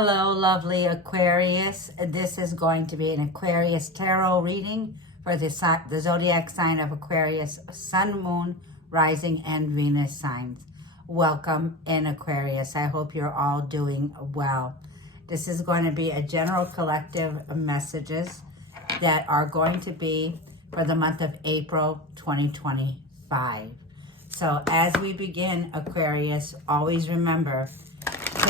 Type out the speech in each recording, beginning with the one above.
Hello, lovely Aquarius. This is going to be an Aquarius tarot reading for the zodiac sign of Aquarius, Sun, Moon, Rising, and Venus signs. Welcome in Aquarius. I hope you're all doing well. This is going to be a general collective messages that are going to be for the month of April 2025. So as we begin, Aquarius, always remember,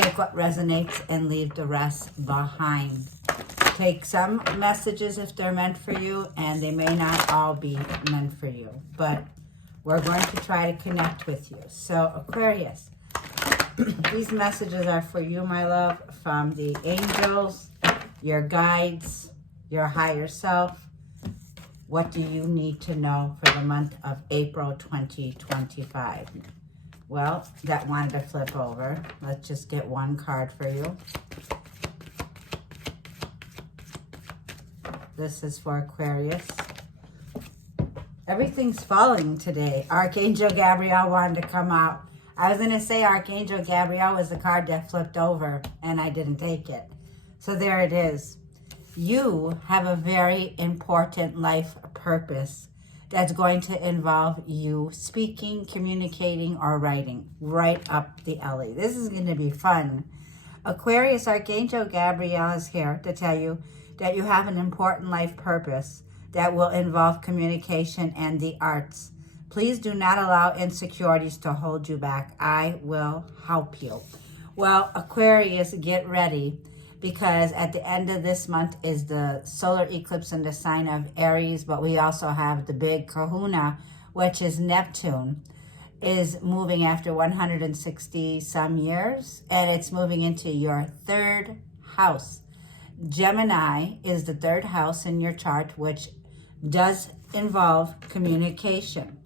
take what resonates and leave the rest behind. Take some messages if they're meant for you, and they may not all be meant for you. But we're going to try to connect with you. So Aquarius, these messages are for you, my love, from the angels, your guides, your higher self. What do you need to know for the month of April 2025? Well, that wanted to flip over. Let's just get one card for you. This is for Aquarius. Everything's falling today. Archangel Gabriel wanted to come out. I was going to say Archangel Gabriel was the card that flipped over, and I didn't take it. So there it is. You have a very important life purpose that's going to involve you speaking, communicating, or writing right up the alley. This is going to be fun. Aquarius, Archangel Gabriel is here to tell you that you have an important life purpose that will involve communication and the arts. Please do not allow insecurities to hold you back. I will help you. Well, Aquarius, get ready, because at the end of this month is the solar eclipse in the sign of Aries, but we also have the big kahuna, which is Neptune, is moving after 160 some years, and it's moving into your third house. Gemini is the third house in your chart, which does involve communication.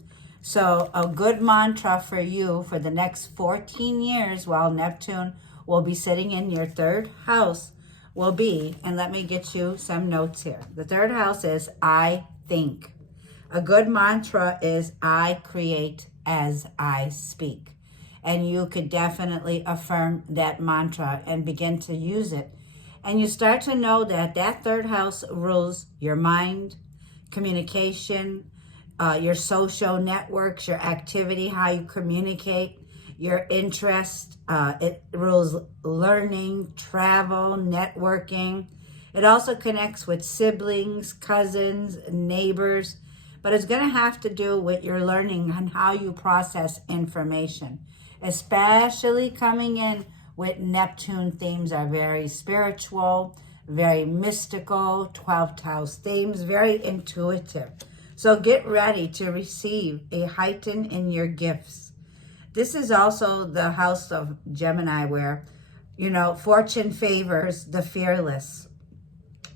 So a good mantra for you for the next 14 years while Neptune will be sitting in your third house will be, and let me get you some notes here. The third house is I think. A good mantra is I create as I speak. And you could definitely affirm that mantra and begin to use it. And you start to know that that third house rules your mind, communication, your social networks, your activity, how you communicate, your interest. It rules learning, travel, networking. It also connects with siblings, cousins, neighbors, but it's going to have to do with your learning and how you process information, especially coming in with Neptune themes are very spiritual, very mystical, 12th house themes, very intuitive. So get ready to receive a heighten in your gifts. This is also the house of Gemini where, you know, fortune favors the fearless.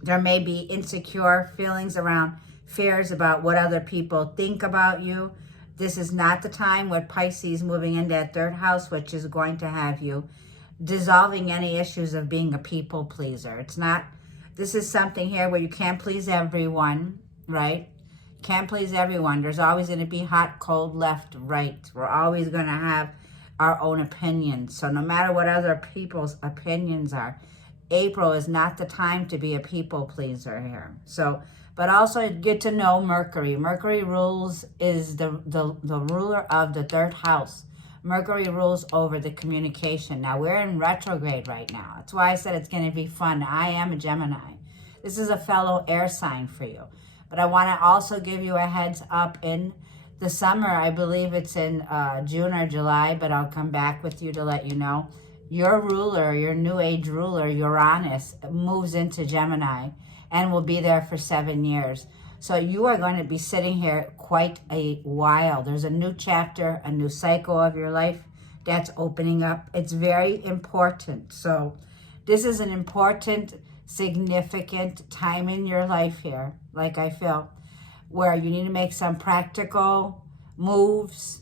There may be insecure feelings around fears about what other people think about you. This is not the time with Pisces moving in that third house, which is going to have you dissolving any issues of being a people pleaser. It's not, this is something here where you can't please everyone, right? Can't please everyone. There's always going to be hot, cold, left, right. We're always going to have our own opinions. So no matter what other people's opinions are, April is not the time to be a people pleaser here. So, but also get to know Mercury. Mercury rules is the ruler of the third house. Mercury rules over the communication. Now, we're in retrograde right now. That's why I said it's going to be fun. I am a Gemini. This is a fellow air sign for you. But I want to also give you a heads up in the summer. I believe it's in June or July, but I'll come back with you to let you know. Your ruler, your new age ruler, Uranus, moves into Gemini and will be there for 7 years. So you are going to be sitting here quite a while. There's a new chapter, a new cycle of your life that's opening up. It's very important. So this is an important, significant time in your life here, like I feel, where you need to make some practical moves,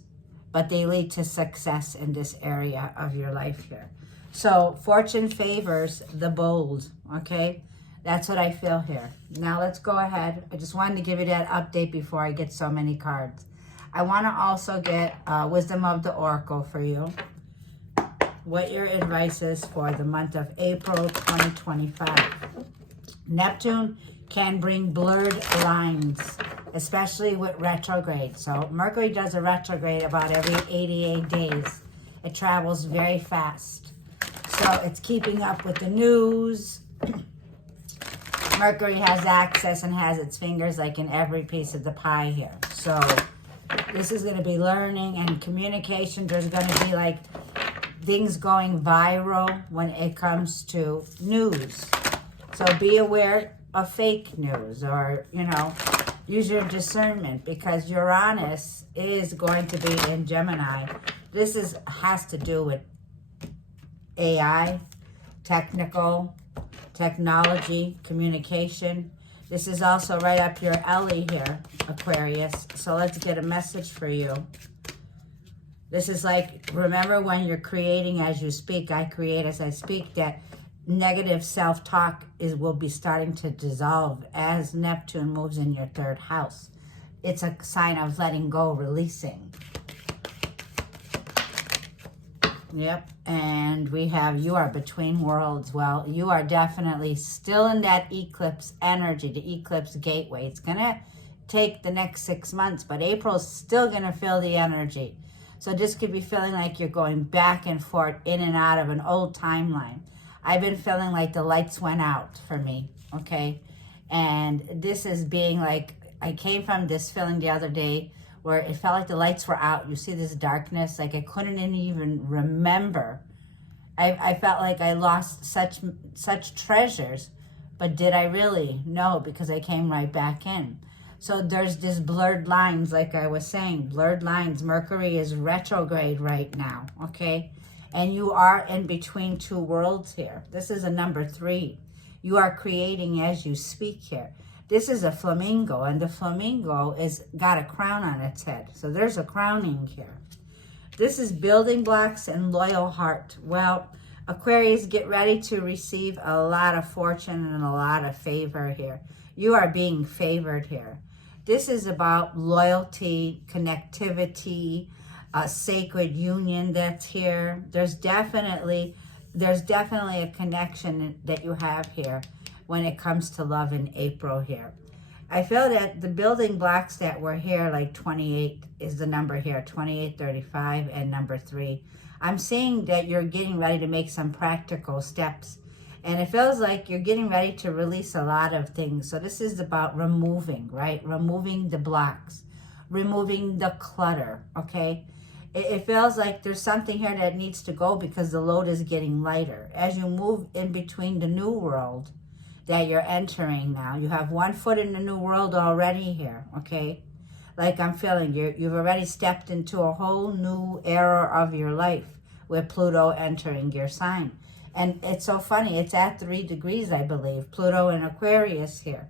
but they lead to success in this area of your life here. So fortune favors the bold, okay? That's what I feel here. Now let's go ahead. I just wanted to give you that update before I get so many cards. I want to also get Wisdom of the Oracle for you. what your advice is for the month of April 2025. Neptune can bring blurred lines, especially with retrograde. So Mercury does a retrograde about every 88 days. It travels very fast. So it's keeping up with the news. Mercury has access and has its fingers like in every piece of the pie here. So this is going to be learning and communication. There's going to be like things going viral when it comes to news. So be aware of fake news, or, you know, use your discernment, because Uranus is going to be in Gemini. This has to do with AI, technology, communication. This is also right up your alley here, Aquarius. So let's get a message for you. This is like, remember when you're creating as you speak, I create as I speak, that negative self-talk will be starting to dissolve as Neptune moves in your third house. It's a sign of letting go, releasing. Yep, and we have, you are between worlds. Well, you are definitely still in that eclipse energy, the eclipse gateway. It's going to take the next 6 months, but April's still going to feel the energy. So this could be feeling like you're going back and forth, in and out of an old timeline. I've been feeling like the lights went out for me, okay? And this is being like, I came from this feeling the other day where it felt like the lights were out. You see this darkness, like I couldn't even remember. I felt like I lost such treasures, but did I really? No, because I came right back in. So there's this blurred lines, like I was saying, blurred lines. Mercury is retrograde right now, okay? And you are in between two worlds here. This is a number 3. You are creating as you speak here. This is a flamingo, and the flamingo is got a crown on its head. So there's a crowning here. This is building blocks and loyal heart. Well, Aquarius, get ready to receive a lot of fortune and a lot of favor here. You are being favored here. This is about loyalty, connectivity, a sacred union that's here. There's definitely a connection that you have here when it comes to love in April here. I feel that the building blocks that were here, like 28 is the number here, 28, 35, and number 3. I'm seeing that you're getting ready to make some practical steps. And it feels like you're getting ready to release a lot of things. So this is about removing, right? Removing the blocks, removing the clutter, okay? It feels like there's something here that needs to go because the load is getting lighter. As you move in between the new world that you're entering now, you have one foot in the new world already here, okay? Like I'm feeling you've already stepped into a whole new era of your life with Pluto entering your sign. And it's so funny, it's at 3 degrees, I believe, Pluto in Aquarius here.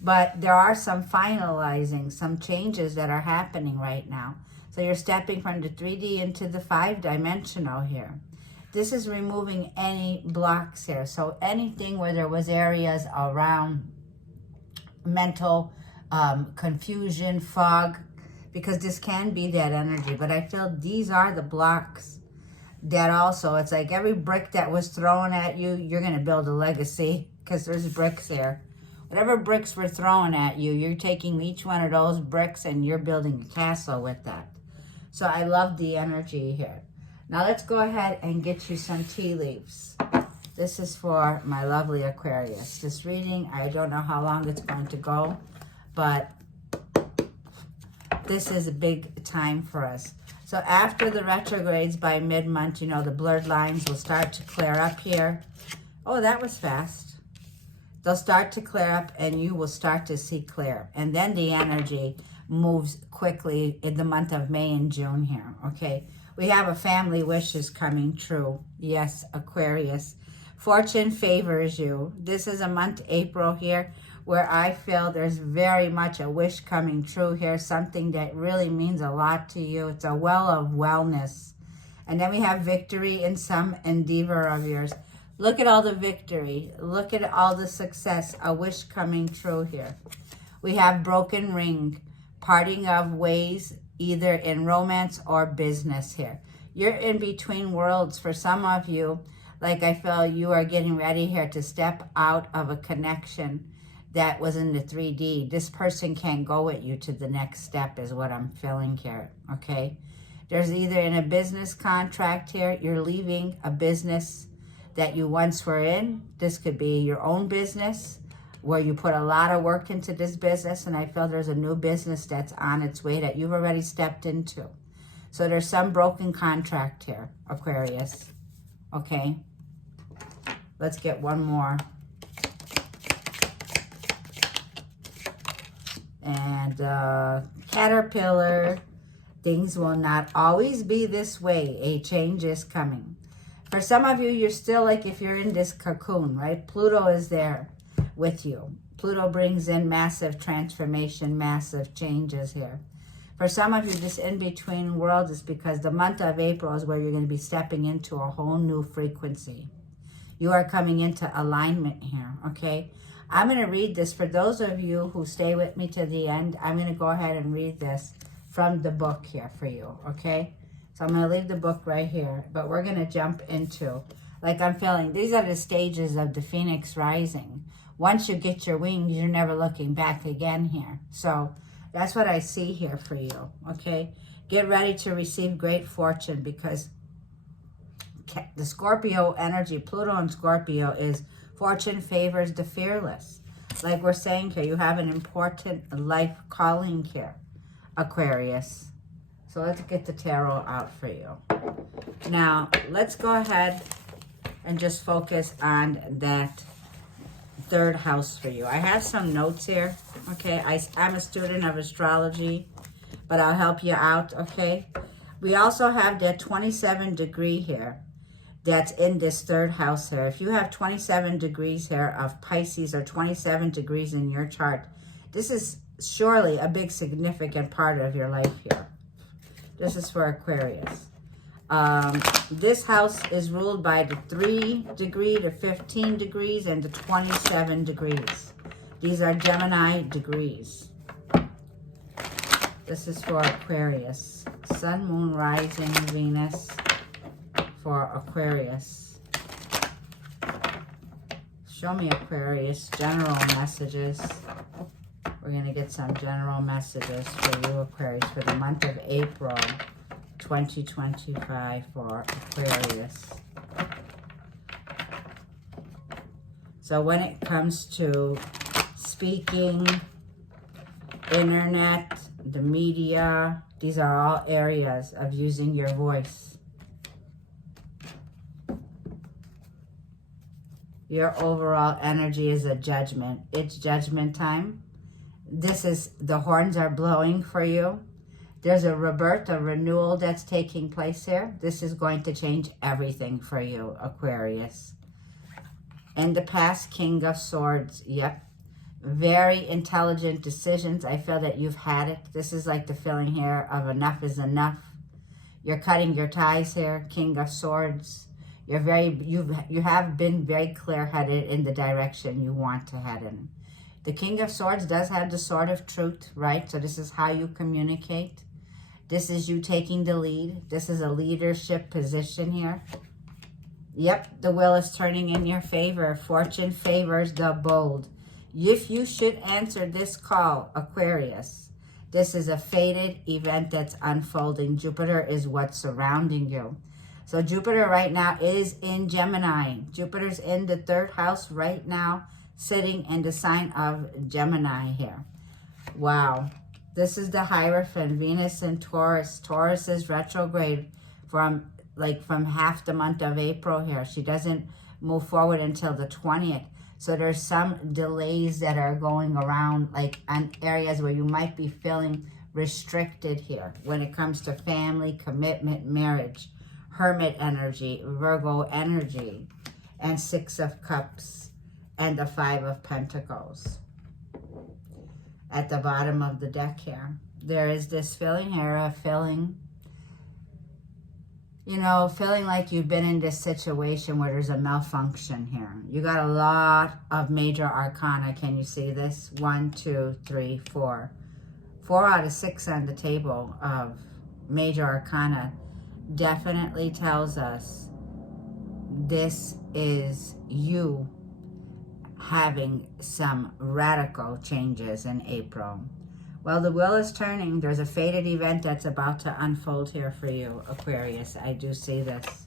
But there are some finalizing, some changes that are happening right now. So you're stepping from the 3D into the 5-dimensional here. This is removing any blocks here. So anything where there was areas around mental confusion, fog, because this can be that energy. But I feel these are the blocks that also, it's like every brick that was thrown at you, you're going to build a legacy because there's bricks there. Whatever bricks were thrown at you, you're taking each one of those bricks and you're building a castle with that. So I love the energy here. Now let's go ahead and get you some tea leaves. This is for my lovely Aquarius. This reading, I don't know how long it's going to go, but this is a big time for us. So after the retrogrades by mid-month, you know, the blurred lines will start to clear up here. Oh, that was fast. They'll start to clear up and you will start to see clear. And then the energy moves quickly in the month of May and June here, okay? We have a family wishes coming true. Yes, Aquarius. Fortune favors you. This is a month, April here, where I feel there's very much a wish coming true here, something that really means a lot to you. It's a well of wellness. And then we have victory in some endeavor of yours. Look at all the victory. Look at all the success, a wish coming true here. We have broken ring, parting of ways, either in romance or business here. You're in between worlds. For some of you, like I feel you are getting ready here to step out of a connection that was in the 3D. This person can't go with you to the next step is what I'm feeling here, okay? There's either in a business contract here, you're leaving a business that you once were in. This could be your own business where you put a lot of work into this business, and I feel there's a new business that's on its way that you've already stepped into. So there's some broken contract here, Aquarius, okay? Let's get one more. And Caterpillar, things will not always be this way. A change is coming. For some of you, you're still like if you're in this cocoon, right? Pluto is there with you. Pluto brings in massive transformation, massive changes here. For some of you, this in-between world is because the month of April is where you're going to be stepping into a whole new frequency. You are coming into alignment here, okay? I'm going to read this. For those of you who stay with me to the end, I'm going to go ahead and read this from the book here for you, okay? So I'm going to leave the book right here, but we're going to jump into, like I'm feeling, these are the stages of the Phoenix rising. Once you get your wings, you're never looking back again here. So that's what I see here for you, okay? Get ready to receive great fortune because the Scorpio energy, Pluto and Scorpio, is fortune favors the fearless. Like we're saying here, you have an important life calling here, Aquarius. So let's get the tarot out for you. Now, let's go ahead and just focus on that third house for you. I have some notes here, okay? I'm a student of astrology, but I'll help you out, okay? We also have that 27 degree here that's in this third house here. If you have 27 degrees here of Pisces or 27 degrees in your chart, this is surely a big significant part of your life here. This is for Aquarius. This house is ruled by the 3 degree to 15 degrees and the 27 degrees. These are Gemini degrees. This is for Aquarius. Sun, Moon, Rising, Venus for Aquarius. Show me Aquarius, general messages. We're going to get some general messages for you, Aquarius, for the month of April 2025 for Aquarius. So when it comes to speaking, internet, the media, these are all areas of using your voice. Your overall energy is a judgment. It's judgment time. This is, the horns are blowing for you. There's a rebirth, a renewal that's taking place here. This is going to change everything for you, Aquarius. In the past, King of Swords, yep. Very intelligent decisions. I feel that you've had it. This is like the feeling here of enough is enough. You're cutting your ties here, King of Swords. You have been very clear-headed in the direction you want to head in. The King of Swords does have the sword of truth, right? So this is how you communicate. This is you taking the lead. This is a leadership position here. Yep, the wheel is turning in your favor. Fortune favors the bold. If you should answer this call, Aquarius, this is a fated event that's unfolding. Jupiter is what's surrounding you. So Jupiter right now is in Gemini. Jupiter's in the third house right now, sitting in the sign of Gemini here. Wow. This is the Hierophant, Venus in Taurus. Taurus is retrograde from half the month of April here. She doesn't move forward until the 20th. So there's some delays that are going around, like on areas where you might be feeling restricted here when it comes to family, commitment, marriage. Hermit energy, Virgo energy, and 6 of Cups, and the 5 of Pentacles. At the bottom of the deck here, there is this feeling here of feeling like you've been in this situation where there's a malfunction here. You got a lot of major arcana. Can you see this? 1, 2, 3, 4. 4 out of 6 on the table of major arcana. definitely tells us this is you having some radical changes in April. Well, the wheel is turning. There's a fated event that's about to unfold here for you, Aquarius. I do see this.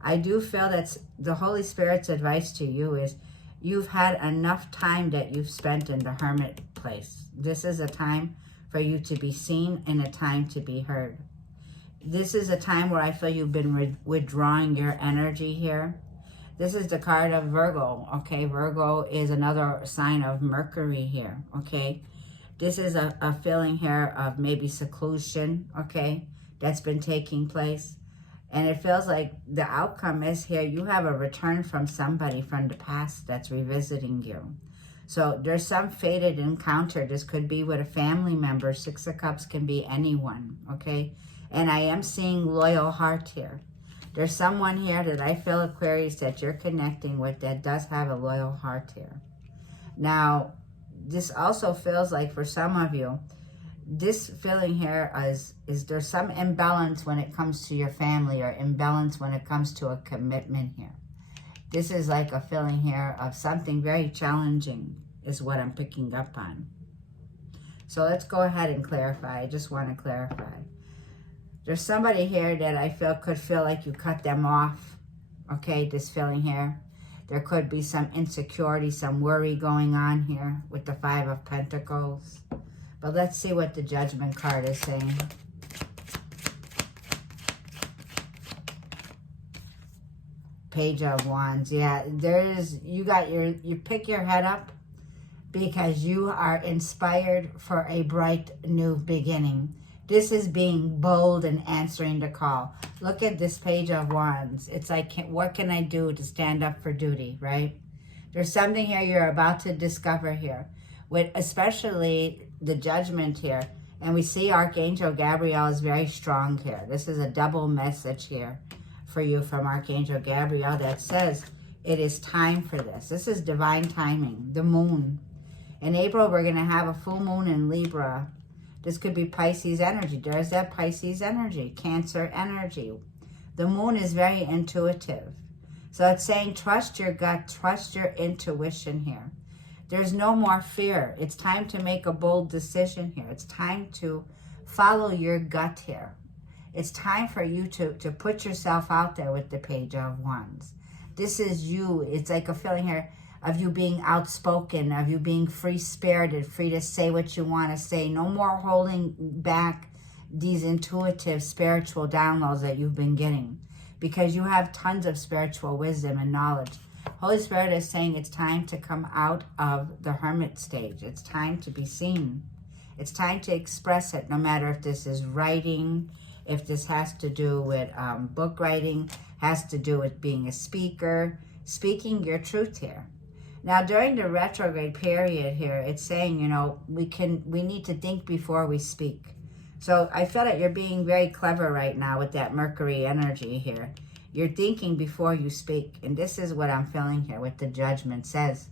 I do feel that the Holy Spirit's advice to you is you've had enough time that you've spent in the hermit place. This is a time for you to be seen and a time to be heard. This is a time where I feel you've been withdrawing your energy here. This is the card of Virgo, okay? Virgo is another sign of Mercury here, okay? This is a feeling here of maybe seclusion, okay, that's been taking place. And it feels like the outcome is here. You have a return from somebody from the past that's revisiting you. So there's some fated encounter. This could be with a family member. Six of Cups can be anyone, okay? And I am seeing loyal heart here. There's someone here that I feel, Aquarius, that you're connecting with that does have a loyal heart here. Now, this also feels like for some of you, this feeling here is there's some imbalance when it comes to your family or imbalance when it comes to a commitment here. This is like a feeling here of something very challenging is what I'm picking up on. So let's go ahead and clarify. I just want to clarify. There's somebody here that I feel could feel like you cut them off. Okay, this feeling here. There could be some insecurity, some worry going on here with the Five of Pentacles. But let's see what the Judgment card is saying. Page of Wands. Yeah, you pick your head up because you are inspired for a bright new beginning. This is being bold and answering the call. Look at this Page of Wands. It's like, what can I do to stand up for duty, right? There's something here you're about to discover here, with especially the Judgment here. And we see Archangel Gabriel is very strong here. This is a double message here for you from Archangel Gabriel that says it is time for this. This is divine timing, the moon. In April, we're going to have a full moon in Libra. This could be Pisces energy. There's that Pisces energy, Cancer energy. The moon is very intuitive. So it's saying trust your gut, trust your intuition here. There's no more fear. It's time to make a bold decision here. It's time to follow your gut here. It's time for you to put yourself out there with the Page of Wands. This is you. It's like a feeling here of you being outspoken, of you being free-spirited, free to say what you want to say. No more holding back these intuitive spiritual downloads that you've been getting, because you have tons of spiritual wisdom and knowledge. Holy Spirit is saying it's time to come out of the hermit stage. It's time to be seen. It's time to express it, no matter if this is writing, if this has to do with book writing, has to do with being a speaker, speaking your truth here. Now, during the retrograde period here, it's saying, you know, we need to think before we speak. So I feel that you're being very clever right now with that Mercury energy here. You're thinking before you speak. And this is what I'm feeling here with the Judgment says.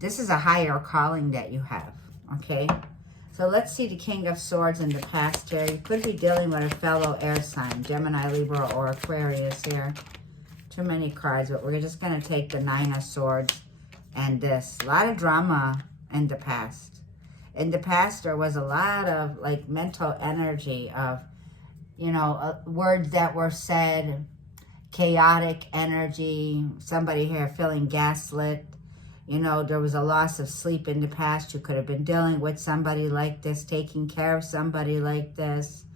This is a higher calling that you have, okay? So let's see the King of Swords in the past here. You could be dealing with a fellow air sign, Gemini, Libra, or Aquarius here. Too many cards, but we're just going to take the Nine of Swords. And this, a lot of drama in the past. In the past, there was a lot of like mental energy of, you know, words that were said, chaotic energy, somebody here feeling gaslit. You know, there was a loss of sleep in the past. You could have been dealing with somebody like this, taking care of somebody like this.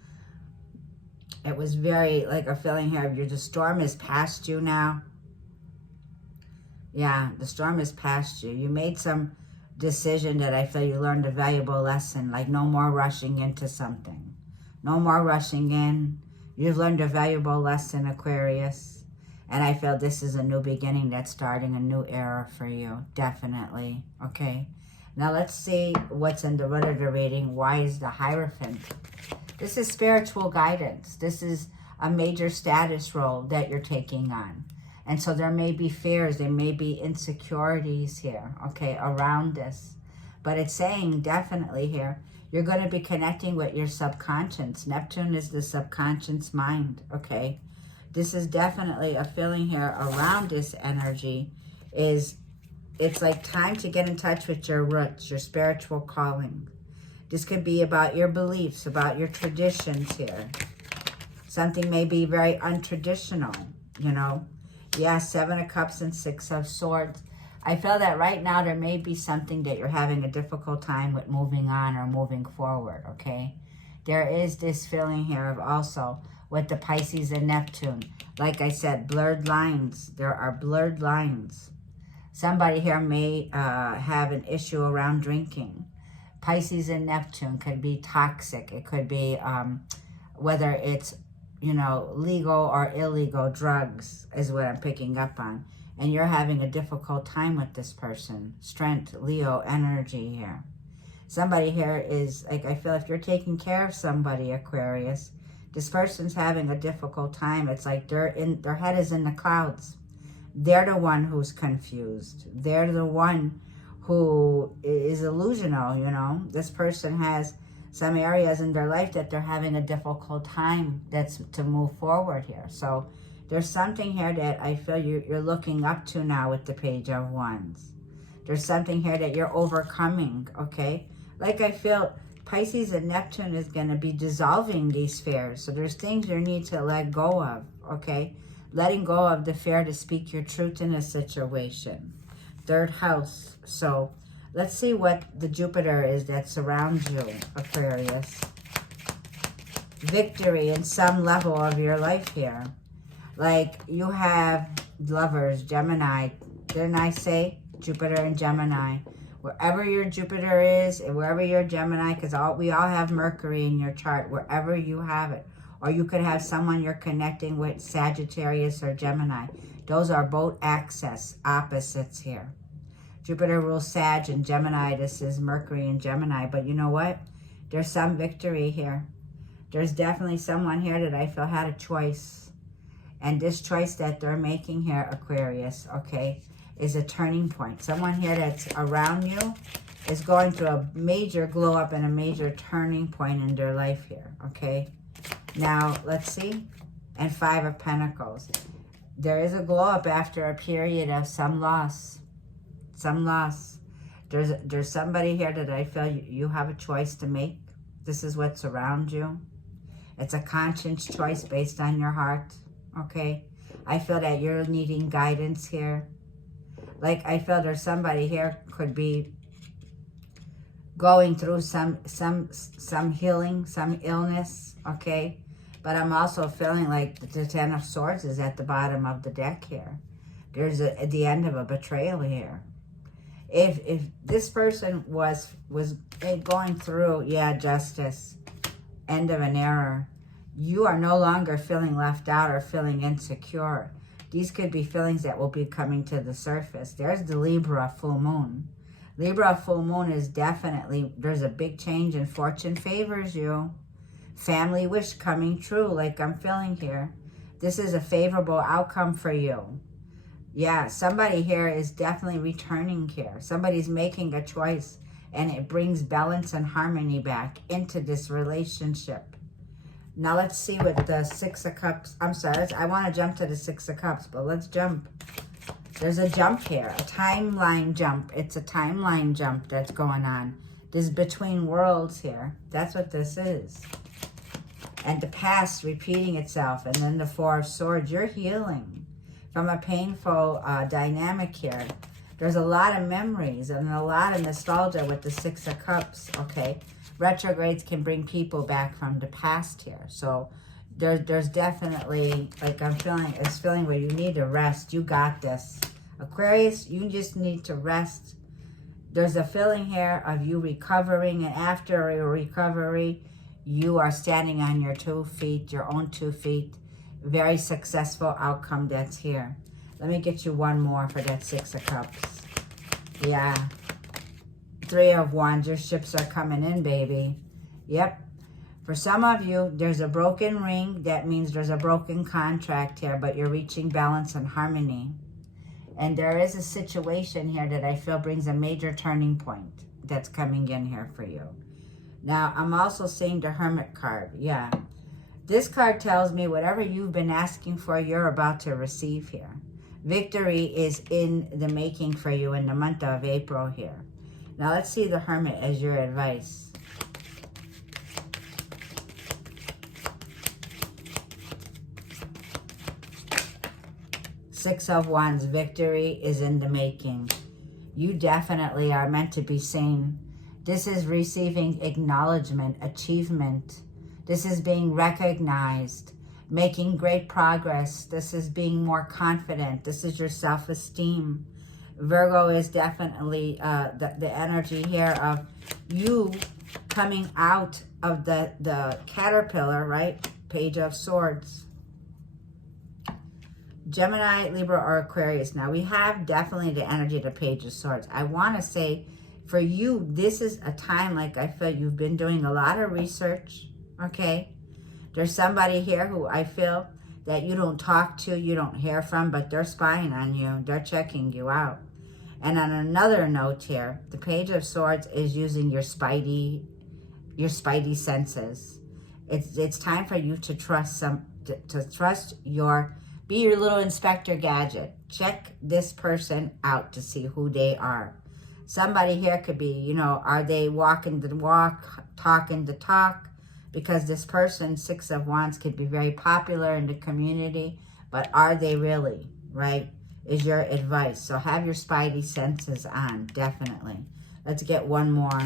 It was very like a feeling here of the storm is past you now. Yeah, the storm is past you. You made some decision that I feel you learned a valuable lesson, like no more rushing into something. No more rushing in. You've learned a valuable lesson, Aquarius. And I feel this is a new beginning that's starting a new era for you, definitely, okay? Now let's see what's in the root of the reading. Why is the Hierophant? This is spiritual guidance. This is a major status role that you're taking on. And so there may be fears, there may be insecurities here, okay, around this. But it's saying definitely here, you're going to be connecting with your subconscious. Neptune is the subconscious mind, okay? This is definitely a feeling here around this energy is it's like time to get in touch with your roots, your spiritual calling. This could be about your beliefs, about your traditions here. Something may be very untraditional, you know. Yeah, 7 of Cups and 6 of Swords. I feel that right now there may be something that you're having a difficult time with moving on or moving forward, okay? There is this feeling here of also with the Pisces and Neptune. Like I said, blurred lines. There are blurred lines. Somebody here may have an issue around drinking. Pisces and Neptune could be toxic. It could be whether it's, you know, legal or illegal drugs is what I'm picking up on. And you're having a difficult time with this person. Strength, Leo, energy here. Somebody here is, like, I feel if you're taking care of somebody, Aquarius, this person's having a difficult time. It's like their head is in the clouds. They're the one who's confused. They're the one who is illusional, you know. This person has some areas in their life that they're having a difficult time that's to move forward here. So there's something here that I feel you're looking up to now with the Page of Wands. There's something here that you're overcoming, okay? Like I feel Pisces and Neptune is going to be dissolving these fears. So there's things you need to let go of, okay? Letting go of the fear to speak your truth in a situation. 3rd house. So let's see what the Jupiter is that surrounds you, Aquarius. Victory in some level of your life here. Like you have lovers, Gemini. Didn't I say Jupiter and Gemini? Wherever your Jupiter is, and wherever your Gemini, because we all have Mercury in your chart, wherever you have it. Or you could have someone you're connecting with, Sagittarius or Gemini. Those are both axis opposites here. Jupiter rules Sag and Gemini. This is Mercury and Gemini. But you know what? There's some victory here. There's definitely someone here that I feel had a choice. And this choice that they're making here, Aquarius, okay, is a turning point. Someone here that's around you is going through a major glow up and a major turning point in their life here, okay? Now, let's see. And 5 of Pentacles. There is a glow up after a period of some loss. Some loss. There's somebody here that I feel you have a choice to make. This is what's around you. It's a conscious choice based on your heart, okay? I feel that you're needing guidance here. Like, I feel there's somebody here could be going through some healing, some illness, okay? But I'm also feeling like the 10 of Swords is at the bottom of the deck here. There's the end of a betrayal here. If this person was going through, yeah, justice, end of an era, you are no longer feeling left out or feeling insecure. These could be feelings that will be coming to the surface. There's the Libra full moon. Libra full moon is definitely, there's a big change and fortune favors you. Family wish coming true, like I'm feeling here. This is a favorable outcome for you. Yeah, somebody here is definitely returning here. Somebody's making a choice and it brings balance and harmony back into this relationship. Now let's see what the 6 of Cups, I'm sorry, I want to jump to the 6 of Cups, but let's jump. There's a jump here, a timeline jump. It's a timeline jump that's going on. This is between worlds here. That's what this is. And the past repeating itself. And then the 4 of Swords. You're healing from a painful dynamic here. There's a lot of memories and a lot of nostalgia with the 6 of Cups, okay? Retrogrades can bring people back from the past here. So there's definitely, like I'm feeling, it's feeling where you need to rest. You got this. Aquarius, you just need to rest. There's a feeling here of you recovering, and after a recovery, you are standing on your 2 feet, your own 2 feet. Very successful outcome that's here. Let me get you one more for that 6 of Cups. Yeah. 3 of Wands. Your ships are coming in, baby. Yep. For some of you, there's a broken ring. That means there's a broken contract here, but you're reaching balance and harmony. And there is a situation here that I feel brings a major turning point. that's coming in here for you. Now, I'm also seeing the Hermit card. Yeah. This card tells me whatever you've been asking for, you're about to receive here. Victory is in the making for you in the month of April here. Now, let's see the Hermit as your advice. Six of Wands, victory is in the making. You definitely are meant to be seen. This is receiving acknowledgement, achievement. This is being recognized, making great progress. This is being more confident. This is your self-esteem. Virgo is definitely the energy here of you coming out of the caterpillar, right? Page of Swords. Gemini, Libra, or Aquarius. Now, we have definitely the energy of the Page of Swords. I want to say, for you, this is a time like I feel you've been doing a lot of research, okay? There's somebody here who I feel that you don't talk to, you don't hear from, but they're spying on you. They're checking you out. And on another note here, the Page of Swords is using your spidey senses. It's time for you to trust be your little Inspector Gadget. Check this person out to see who they are. Somebody here could be, you know, are they walking the walk, talking the talk? Because this person, Six of Wands, could be very popular in the community, but are they really, right? Is your advice. So have your spidey senses on, definitely. Let's get one more.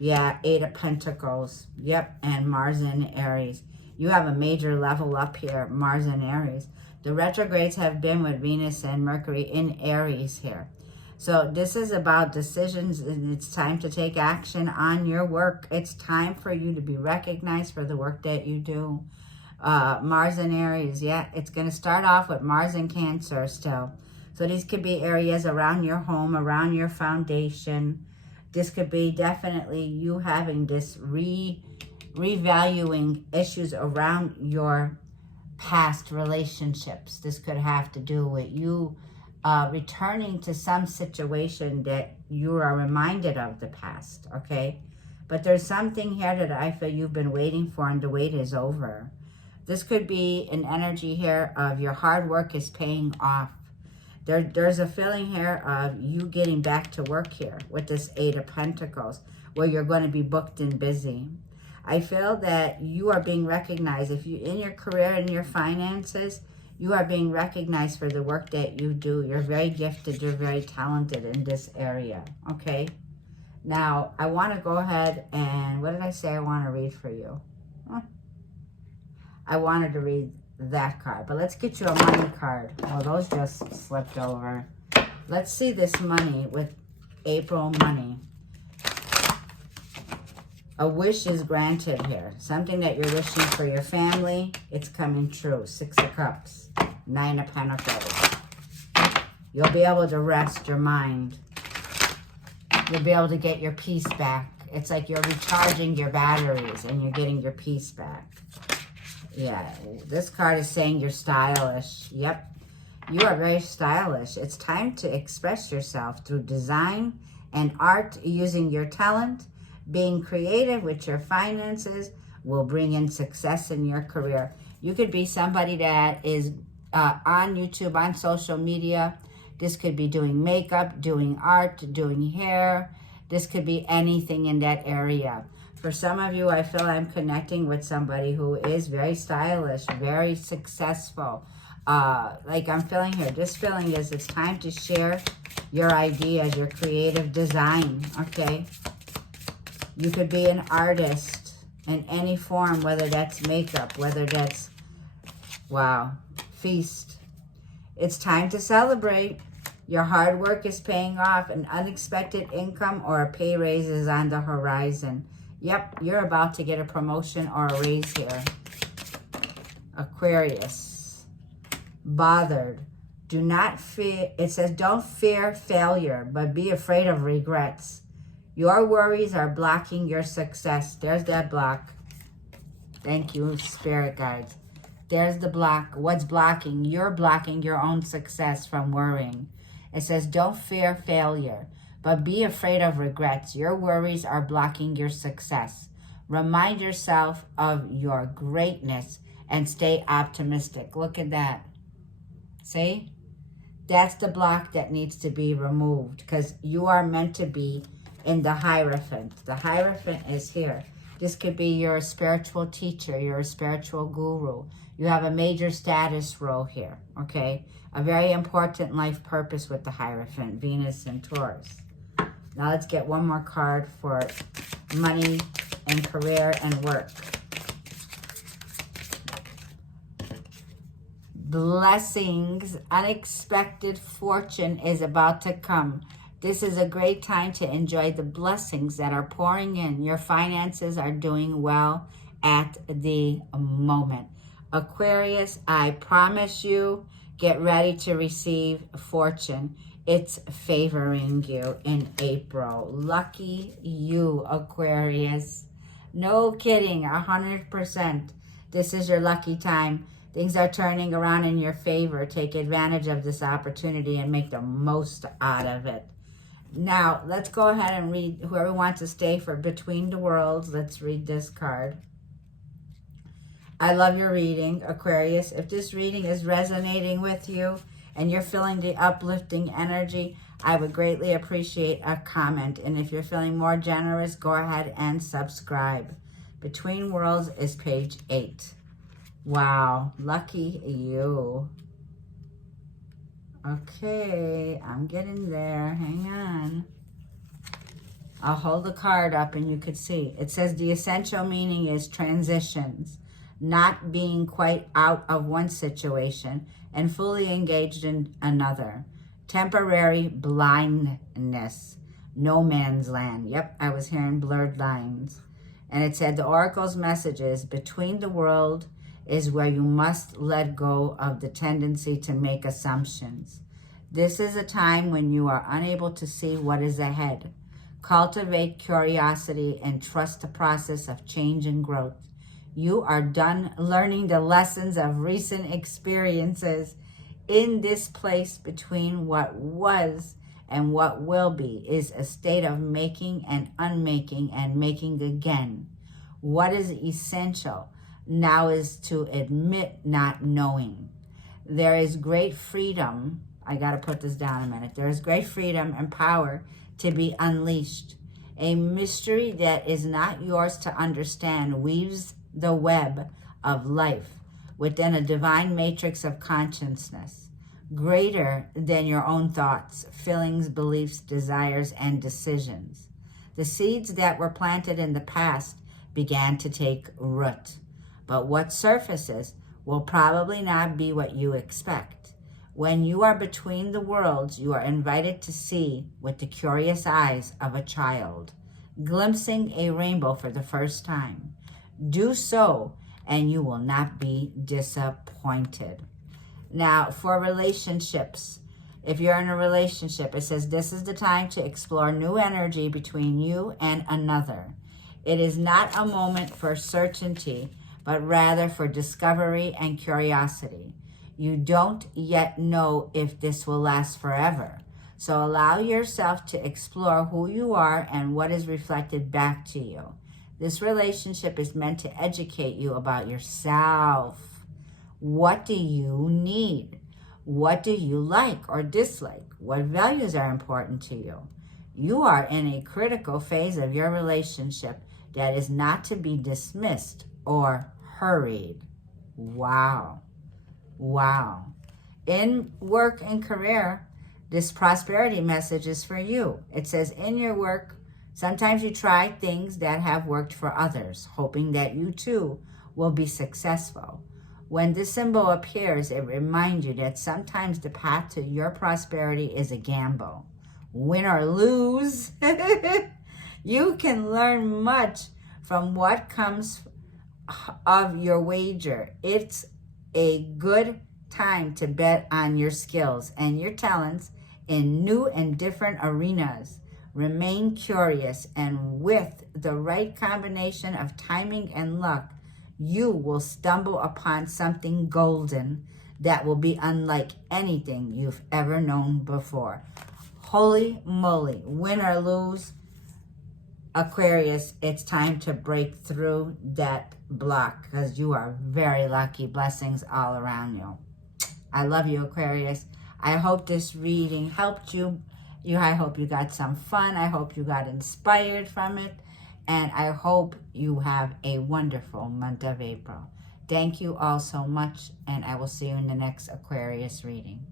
Yeah, Eight of Pentacles. Yep, and Mars in Aries. You have a major level up here, Mars and Aries. The retrogrades have been with Venus and Mercury in Aries here. So this is about decisions, and it's time to take action on your work. It's time for you to be recognized for the work that you do. Mars and Aries, yeah, it's going to start off with Mars and Cancer still. So these could be areas around your home, around your foundation. This could be definitely you having this revaluing issues around your past relationships. This could have to do with you returning to some situation that you are reminded of the past, okay? But there's something here that I feel you've been waiting for, and the wait is over. This could be an energy here of your hard work is paying off. There's a feeling here of you getting back to work here with this Eight of Pentacles, where you're going to be booked and busy. I feel that you are being recognized. If you in your career and your finances, you are being recognized for the work that you do. You're very gifted. You're very talented in this area, okay? Now, I want to go ahead and, what did I say I want to read for you? I wanted to read that card, but let's get you a money card. Oh, those just slipped over. Let's see this money with April money. A wish is granted here. Something that you're wishing for your family, it's coming true. Six of Cups, Nine of Pentacles. You'll be able to rest your mind. You'll be able to get your peace back. It's like you're recharging your batteries and you're getting your peace back. Yeah, this card is saying you're stylish. Yep, you are very stylish. It's time to express yourself through design and art using your talent. Being creative with your finances will bring in success in your career. You could be somebody that is on YouTube, on social media. This could be doing makeup, doing art, doing hair. This could be anything in that area. For some of you, I feel I'm connecting with somebody who is very stylish, very successful. Like I'm feeling here, this feeling is it's time to share your ideas, your creative design, okay? You could be an artist in any form, whether that's makeup, whether that's, wow, feast. It's time to celebrate. Your hard work is paying off. An unexpected income or a pay raise is on the horizon. Yep, you're about to get a promotion or a raise here. Aquarius. Bothered. Do not fear. It says don't fear failure, but be afraid of regrets. Your worries are blocking your success. There's that block. Thank you, spirit guides. There's the block. What's blocking? You're blocking your own success from worrying. It says, don't fear failure, but be afraid of regrets. Your worries are blocking your success. Remind yourself of your greatness and stay optimistic. Look at that. See? That's the block that needs to be removed, because you are meant to be in the Hierophant. The Hierophant is here. This could be your spiritual teacher, your spiritual guru. You have a major status role here, okay? A very important life purpose with the Hierophant, Venus and Taurus. Now let's get one more card for money and career and work. Blessings, unexpected fortune is about to come. This is a great time to enjoy the blessings that are pouring in. Your finances are doing well at the moment. Aquarius, I promise you, get ready to receive fortune. It's favoring you in April. Lucky you, Aquarius. No kidding, 100%. This is your lucky time. Things are turning around in your favor. Take advantage of this opportunity and make the most out of it. Now, let's go ahead and read, whoever wants to stay for Between the Worlds, let's read this card. I love your reading, Aquarius. If this reading is resonating with you and you're feeling the uplifting energy, I would greatly appreciate a comment. And if you're feeling more generous, go ahead and subscribe. Between Worlds is page 8. Wow, lucky you. Okay, I'm getting there. Hang on. I'll hold the card up and you could see. It says the essential meaning is transitions, not being quite out of one situation and fully engaged in another. Temporary blindness, no man's land. Yep, I was hearing blurred lines. And it said the oracle's message is between the world is where you must let go of the tendency to make assumptions. This is a time when you are unable to see what is ahead. Cultivate curiosity and trust the process of change and growth. You are done learning the lessons of recent experiences. In this place between what was and what will be is a state of making and unmaking and making again. What is essential now is to admit not knowing. There is great freedom. I got to put this down a minute. There is great freedom and power to be unleashed. A mystery that is not yours to understand weaves the web of life within a divine matrix of consciousness, greater than your own thoughts, feelings, beliefs, desires, and decisions. The seeds that were planted in the past began to take root. But what surfaces will probably not be what you expect. When you are between the worlds, you are invited to see with the curious eyes of a child, glimpsing a rainbow for the first time. Do so, and you will not be disappointed. Now, for relationships, if you're in a relationship, it says this is the time to explore new energy between you and another. It is not a moment for certainty, but rather for discovery and curiosity. You don't yet know if this will last forever. So allow yourself to explore who you are and what is reflected back to you. This relationship is meant to educate you about yourself. What do you need? What do you like or dislike? What values are important to you? You are in a critical phase of your relationship that is not to be dismissed or hurried. Wow. Wow. In work and career, this prosperity message is for you. It says in your work, sometimes you try things that have worked for others, hoping that you too will be successful. When this symbol appears, it reminds you that sometimes the path to your prosperity is a gamble. Win or lose, you can learn much from what comes of your wager. It's a good time to bet on your skills and your talents in new and different arenas. Remain curious, and with the right combination of timing and luck, you will stumble upon something golden that will be unlike anything you've ever known before. Holy moly, win or lose, Aquarius, it's time to break through that block because you are very lucky. Blessings all around you. I love you, Aquarius. I hope this reading helped you. I hope you got some fun. I hope you got inspired from it. And I hope you have a wonderful month of April. Thank you all so much, and I will see you in the next Aquarius reading.